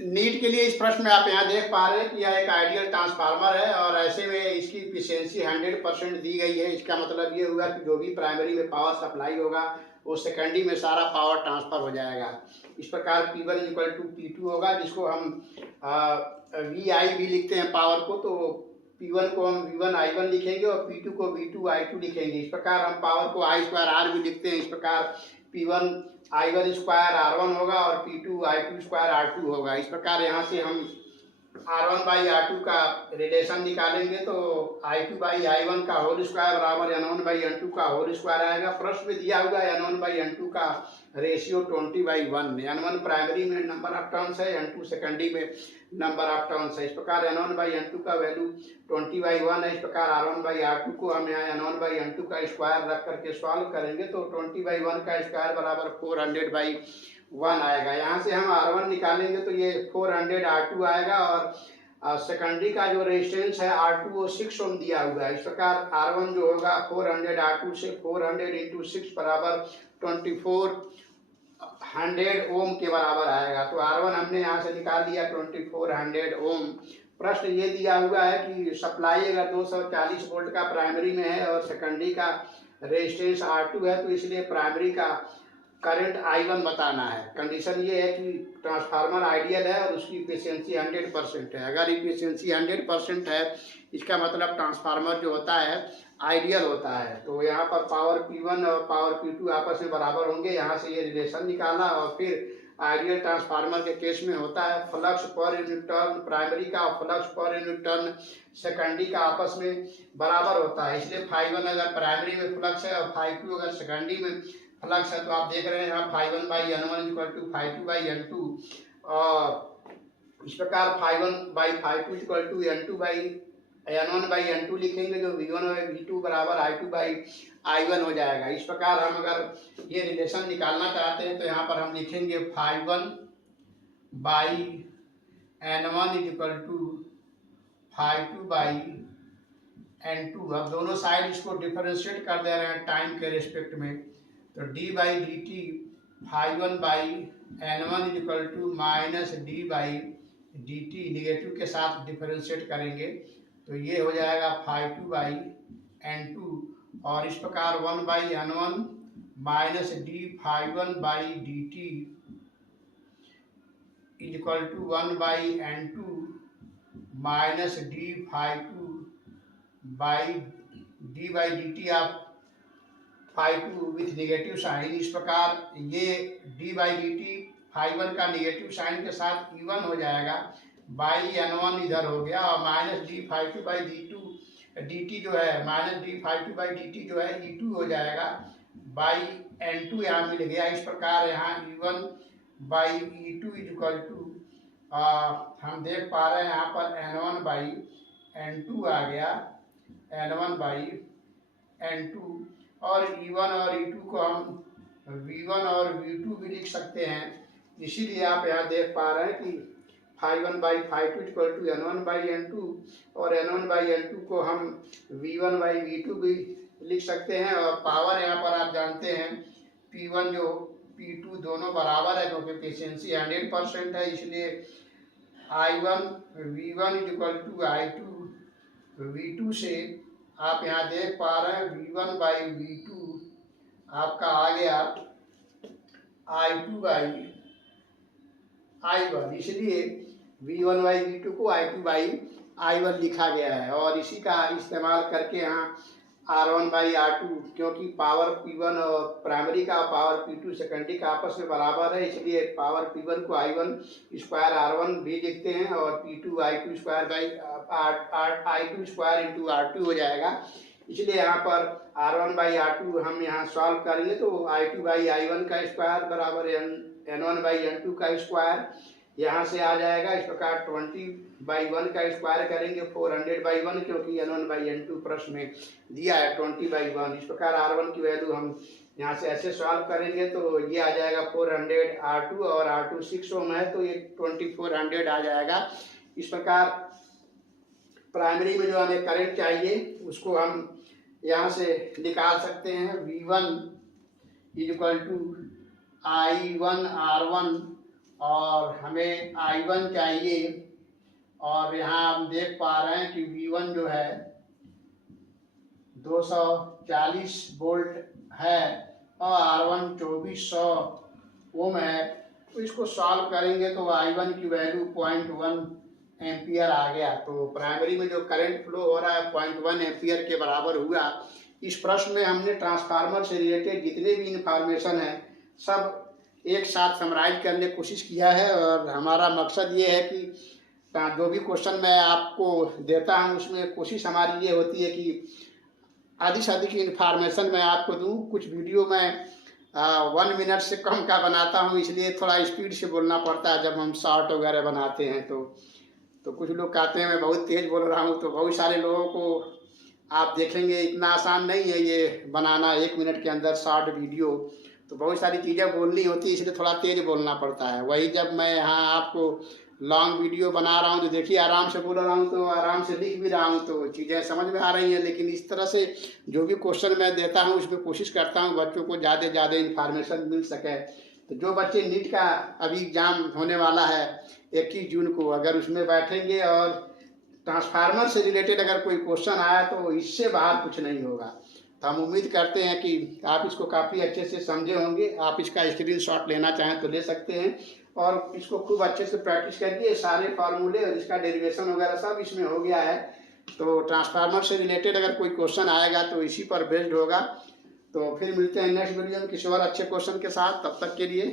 NEET के लिए इस प्रश्न में आप यहाँ देख पा रहे हैं कि यह एक आइडियल ट्रांसफार्मर है और ऐसे में इसकी इफिशियंसी 100% दी गई है। इसका मतलब ये हुआ कि जो भी प्राइमरी में पावर सप्लाई होगा वो सेकेंडरी में सारा पावर ट्रांसफर हो जाएगा। इस प्रकार P1 इक्वल टू P2 होगा, जिसको हम VI भी लिखते हैं पावर को, तो P1 को हम V1I1 लिखेंगे और P2 को V2I2 लिखेंगे। इस प्रकार हम पावर को I2R भी लिखते हैं। इस प्रकार P1I1 स्क्वायर R1 होगा और P2I2 स्क्वायर R2 होगा। इस प्रकार यहाँ से हम R1 बाई R2 का रिलेशन निकालेंगे तो I2 बाई I1 का होल स्क्वायर बराबर N1 बाई N2 का होल स्क्वायर आएगा। प्रश्न में दिया हुआ है N1 बाई N2 का रेशियो 20/1 में। N1 प्राइमरी में नंबर ऑफ टर्न्स है, N2 सेकेंडरी में नंबर ऑफ टर्न्स है। इस प्रकार N1 बाई N2 का वैल्यू 20/1 है। इस प्रकार R1 बाई R2 को हम यहाँ N1 बाई N2 का स्क्वायर रख करके सॉल्व करेंगे तो 20/1 का स्क्वायर बराबर 400/1 आएगा। यहाँ से हम R1 निकालेंगे तो ये 400 R2 आएगा और सेकेंडरी का जो रेजिस्टेंस है R2 वो 6 ओम दिया हुआ है। इस प्रकार R1 जो होगा 400 R2 से 400 इंटू 6 बराबर 2400 ओम के बराबर आएगा। तो R1 हमने यहाँ से निकाल दिया 2400 ओम। प्रश्न ये दिया हुआ है कि सप्लाई अगर 240 वोल्ट का प्राइमरी में है और सेकेंडरी का रेजिस्टेंस R2 है, तो इसलिए प्राइमरी का करंट I1 बताना है। कंडीशन ये है कि ट्रांसफार्मर आइडियल है और उसकी इफिशियंसी 100% है। अगर इफिशियंसी 100% है, इसका मतलब ट्रांसफार्मर जो होता है आइडियल होता है। तो यहाँ पर पावर P1 और पावर P2 आपस में बराबर होंगे। यहाँ से ये रिलेशन निकाला और फिर आइडियल ट्रांसफार्मर के केस में होता है flux per unit turn primary का और flux per unit turn secondary का आपस में बराबर होता है। इसलिए ∅1 अगर प्राइमरी में फ्लक्स है और ∅2 अगर सेकेंडरी में फ्लक्स है तो आप देख रहे हैं यहाँ ∅1 by N1 equal to ∅2 by N2 और इस प्रकार ∅1 by ∅2 equal to N2 by N1 by N2 लिखेंगे जो V1 और V2 बराबर I2 बाई I1 हो जाएगा। इस प्रकार हम अगर ये रिलेशन निकालना चाहते हैं तो यहाँ पर हम लिखेंगे ∅1 by N1 equal to ∅2 by N2। अब दोनों साइड इसको डिफरेंशिएट कर दे रहे हैं टाइम के रिस्पेक्ट में, तो d by d t ∅1 by N1 equal to minus d by d t negative के साथ डिफरेंशिएट करेंगे तो ये हो जाएगा ∅2 बाई N2 और इस प्रकार 1 by N1 minus d ∅1 by d t equal to 1 by N2 minus d ∅2 by d t आप ∅2 विथ निगेटिव साइन। इस प्रकार ये d बाई डी टी ∅1 का निगेटिव साइन के साथ E1 हो जाएगा, बाई N1 इधर हो गया और minus d ∅2 by d T जो है minus d ∅2 by d T जो है E2 हो जाएगा, बाई N2 यहाँ मिल गया। इस प्रकार यहाँ E1 by E2 equal to हम देख पा रहे हैं यहाँ पर N1 बाई N2 आ गया, N1 बाई N2 और E1 और E2 को हम V1 और V2 भी लिख सकते हैं। इसीलिए आप यहाँ देख पा रहे हैं कि ∅1 by ∅2 equal to N1 by N2 और N1 बाई N2 को हम V1 बाई V2 भी लिख सकते हैं। और पावर यहाँ पर आप जानते हैं P1 जो P2 दोनों बराबर है क्योंकि एफिशिएंसी 100% है, इसलिए I1 V1 equal to I2 V2 से आप यहाँ देख पा रहे हैं V1 बाई V2 आपका आ गया I2 बाई I1, इसलिए V1 बाई V2 को I2 बाई I1 लिखा गया है। और इसी का इस्तेमाल करके यहाँ R1 बाई R2, क्योंकि पावर P1 और प्राइमरी का पावर P2 सेकेंडरी का आपस में बराबर है, इसलिए पावर P1 को I1 स्क्वायर R1 भी लिखते हैं और P2 I2 square by I2 square into R2 हो जाएगा। इसलिए यहाँ पर R1 बाई R2 हम यहाँ सॉल्व करेंगे तो I2 बाई I1 का स्क्वायर बराबर N1 बाई N2 का स्क्वायर यहाँ से आ जाएगा। इस प्रकार 20/1 का स्क्वायर करेंगे 400/1 क्योंकि N1 बाई N2 प्रश्न में दिया है 20/1। इस प्रकार R1 की वैल्यू हम यहाँ से ऐसे सॉल्व करेंगे तो ये आ जाएगा 400 R2 और R2 6 ओम है तो ये 2400 आ जाएगा। इस प्रकार प्राइमरी में जो हमें करंट चाहिए उसको हम यहाँ से निकाल सकते हैं। V1 equal to I1 R1 और हमें I1 चाहिए, और यहाँ हम देख पा रहे हैं कि V1 जो है 240 वोल्ट है और R1 2400 ओम है। तो इसको सॉल्व करेंगे तो I1 की वैल्यू 0.1 एम्पियर आ गया। तो प्राइमरी में जो करंट फ्लो हो रहा है 0.1 एम्पियर के बराबर हुआ। इस प्रश्न में हमने ट्रांसफार्मर से रिलेटेड जितने भी इंफॉर्मेशन है सब एक साथ समराइज करने की कोशिश किया है, और हमारा मकसद ये है कि जो भी क्वेश्चन मैं आपको देता हूँ उसमें कोशिश हमारी ये होती है कि अधिक से अधिक इन्फॉर्मेशन मैं आपको दूँ। कुछ वीडियो में 1 मिनट से कम का बनाता हूँ, इसलिए थोड़ा स्पीड से बोलना पड़ता है जब हम शॉर्ट वगैरह बनाते हैं। तो कुछ लोग कहते हैं मैं बहुत तेज़ बोल रहा हूँ, तो बहुत सारे लोगों को आप देखेंगे इतना आसान नहीं है ये बनाना 1 मिनट के अंदर शॉर्ट वीडियो। तो बहुत सारी चीज़ें बोलनी होती है, इसलिए थोड़ा तेज़ बोलना पड़ता है। वही जब मैं यहाँ आपको लॉन्ग वीडियो बना रहा हूँ तो देखिए आराम से बोल रहा हूँ, तो आराम से लिख भी रहा हूँ, तो चीज़ें समझ में आ रही हैं। लेकिन इस तरह से जो भी क्वेश्चन मैं देता हूँ उसमें कोशिश करता हूँ बच्चों को ज़्यादा से ज़्यादा इन्फॉर्मेशन मिल सके। तो जो बच्चे नीट का अभी एग्ज़ाम होने वाला है 21 जून को, अगर उसमें बैठेंगे और ट्रांसफार्मर से रिलेटेड अगर कोई क्वेश्चन आया तो इससे बाहर कुछ नहीं होगा। तो हम उम्मीद करते हैं कि आप इसको काफ़ी अच्छे से समझे होंगे। आप इसका स्क्रीनशॉट लेना चाहें तो ले सकते हैं, और इसको खूब अच्छे से प्रैक्टिस करिए। सारे फार्मूले और इसका डेरिवेशन वगैरह सब इसमें हो गया है। तो ट्रांसफार्मर से रिलेटेड अगर कोई क्वेश्चन आएगा तो इसी पर बेस्ड होगा। तो फिर मिलते हैं नेक्स्ट वीडियो में किसी और अच्छे क्वेश्चन के साथ। तब तक के लिए